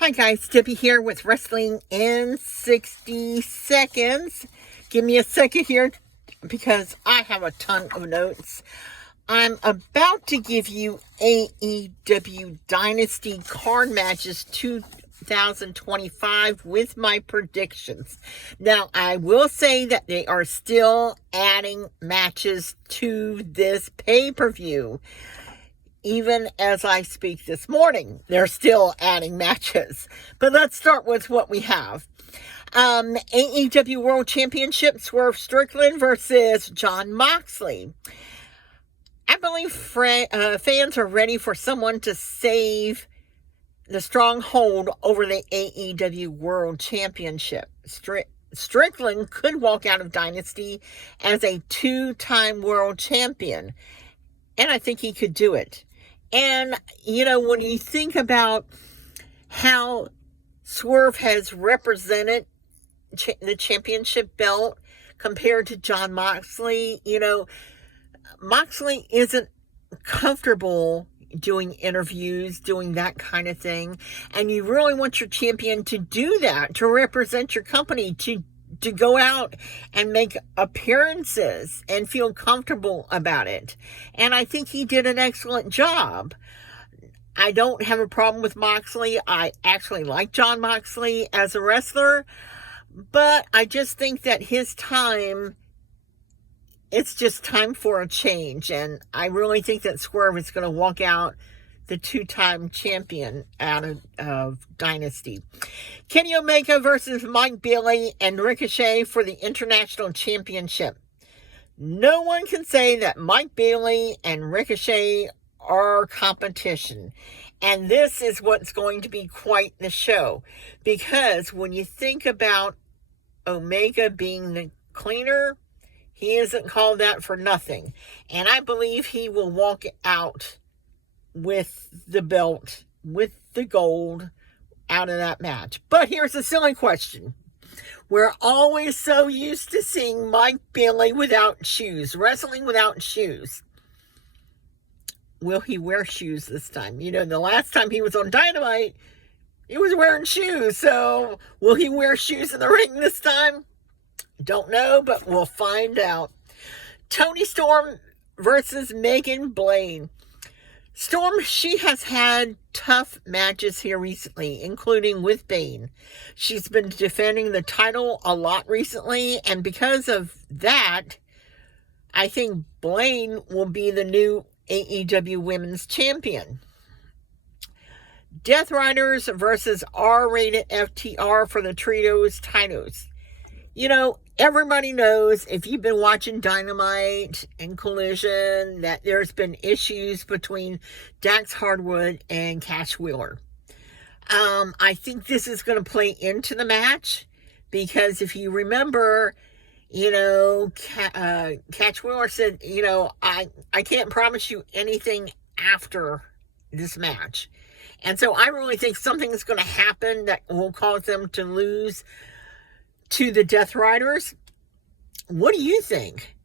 Hi guys, Debbie here with Wrestling in 60 Seconds. Give me a second here because I have a ton of notes. I'm about to give you AEW Dynasty card matches 2025 with my predictions. Now, I will say that they are still adding matches to this pay-per-view. Even as I speak this morning, they're still adding matches. But let's start with what we have. AEW World Championship, Swerve Strickland versus Jon Moxley. I believe fans are ready for someone to save the stronghold over the AEW World Championship. Strickland could walk out of Dynasty as a two-time world champion. And I think he could do it. And, when you think about how Swerve has represented the championship belt compared to Jon Moxley, Moxley isn't comfortable doing interviews, doing that kind of thing. And you really want your champion to do that, to represent your company, to go out and make appearances and feel comfortable about it. And I think he did an excellent job. I don't have a problem with Moxley. I actually like Jon Moxley as a wrestler, but I just think that his time, it's just time for a change. And I really think that Swerve is going to walk out the two-time champion out of Dynasty. Kenny Omega versus Mike Bailey and Ricochet for the International Championship. No one can say that Mike Bailey and Ricochet are competition. And this is what's going to be quite the show. Because when you think about Omega being the cleaner, he isn't called that for nothing. And I believe he will walk out with the belt, with the gold out of that match. But here's a silly question. We're always so used to seeing Mike Bailey without shoes, wrestling without shoes. Will he wear shoes this time? The last time he was on Dynamite, he was wearing shoes. So will he wear shoes in the ring this time? Don't know, but we'll find out. Toni Storm versus Megan Blaine. Storm, she has had tough matches here recently, including with Bane. She's been defending the title a lot recently, and because of that, I think Blaine will be the new AEW Women's Champion. Death Riders versus R-rated FTR for the Trios titles. Everybody knows, if you've been watching Dynamite and Collision, that there's been issues between Dax Hardwood and Cash Wheeler. I think this is going to play into the match, because if you remember, Cash Wheeler said, I can't promise you anything after this match. And so I really think something is going to happen that will cause them to lose to the Death Riders. What do you think?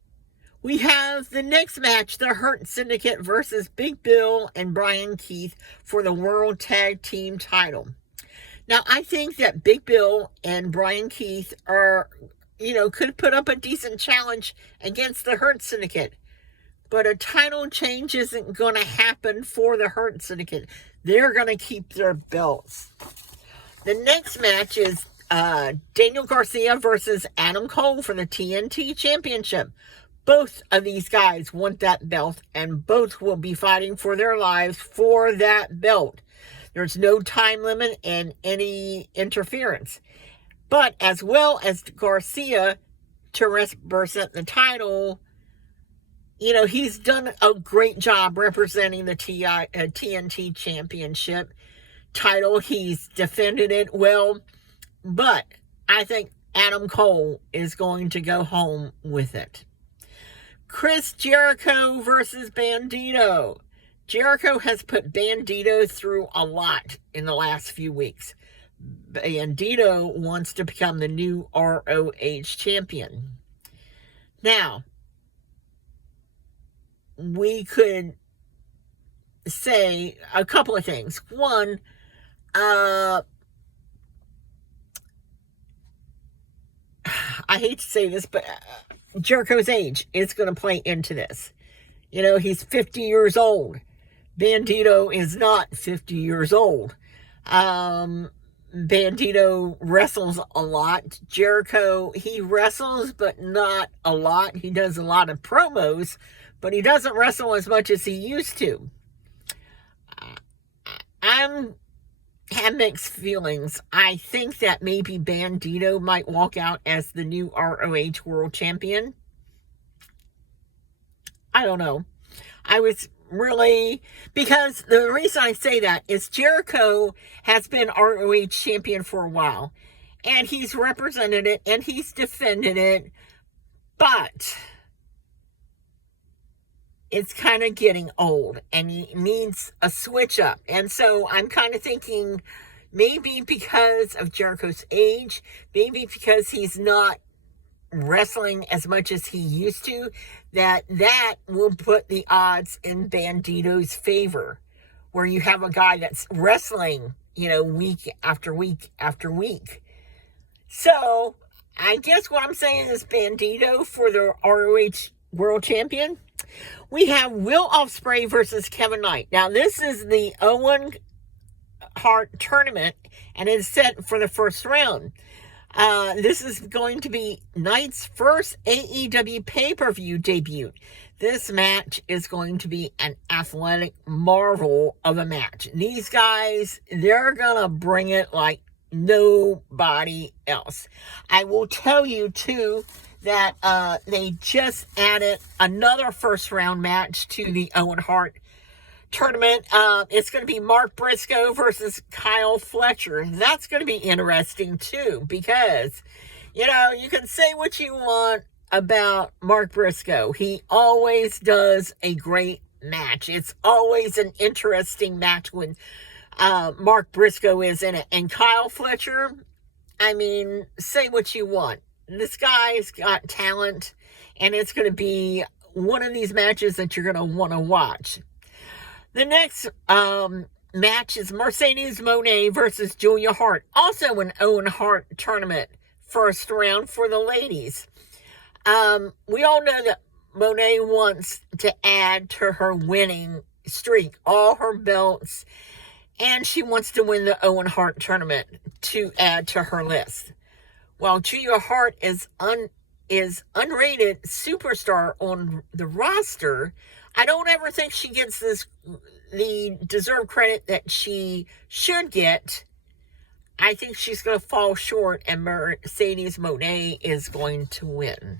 We have the next match, the Hurt Syndicate versus Big Bill and Brian Keith for the World Tag Team title. Now, I think that Big Bill and Brian Keith are, could put up a decent challenge against the Hurt Syndicate. But a title change isn't going to happen for the Hurt Syndicate. They're going to keep their belts. The next match is Daniel Garcia versus Adam Cole for the TNT Championship. Both of these guys want that belt, and both will be fighting for their lives for that belt. There's no time limit and any interference. But as well as Garcia to represent the title, he's done a great job representing the TNT Championship title. He's defended it well. But I think Adam Cole is going to go home with it. Chris Jericho versus Bandito. Jericho has put Bandito through a lot in the last few weeks. Bandito wants to become the new ROH champion. Now, we could say a couple of things. One, I hate to say this, but Jericho's age is going to play into this. You know, he's 50 years old. Bandito is not 50 years old. Bandito wrestles a lot. Jericho, he wrestles, but not a lot. He does a lot of promos, but he doesn't wrestle as much as he used to. I have mixed feelings. I think that maybe Bandito might walk out as the new ROH World Champion. I don't know. I was really, because the reason I say that is Jericho has been ROH champion for a while, and he's represented it and he's defended it, but it's kind of getting old and he needs a switch up. And so I'm kind of thinking maybe because of Jericho's age, maybe because he's not wrestling as much as he used to, that will put the odds in Bandito's favor, where you have a guy that's wrestling, you know, week after week after week. So I guess what I'm saying is Bandito for the ROH World Champion. We have Will Ospreay versus Kevin Knight. Now this is the Owen Hart tournament, and it's set for the first round. This is going to be Knight's first AEW pay-per-view debut. This match is going to be an athletic marvel of a match. These guys, they're going to bring it like nobody else. I will tell you, too, that they just added another first-round match to the Owen Hart tournament. It's going to be Mark Briscoe versus Kyle Fletcher. That's going to be interesting too, because, you know, you can say what you want about Mark Briscoe. He always does a great match. It's always an interesting match when Mark Briscoe is in it. And Kyle Fletcher, I mean, say what you want. This guy's got talent, and it's going to be one of these matches that you're going to want to watch. The next match is Mercedes Moné versus Julia Hart. Also an Owen Hart tournament first round for the ladies. We all know that Moné wants to add to her winning streak, all her belts, and she wants to win the Owen Hart tournament to add to her list. While Julia Hart is unrated superstar on the roster, I don't ever think she gets the deserved credit that she should get. I think she's going to fall short, and Mercedes Moné is going to win.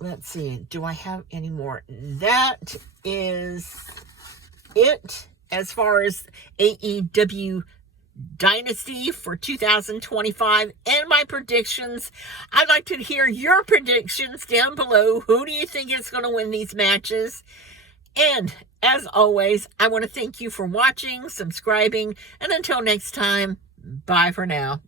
Let's see. Do I have any more? That is it as far as AEW Dynasty for 2025 and my predictions. I'd like to hear your predictions down below. Who do you think is going to win these matches? And as always, I want to thank you for watching, subscribing, and until next time, bye for now.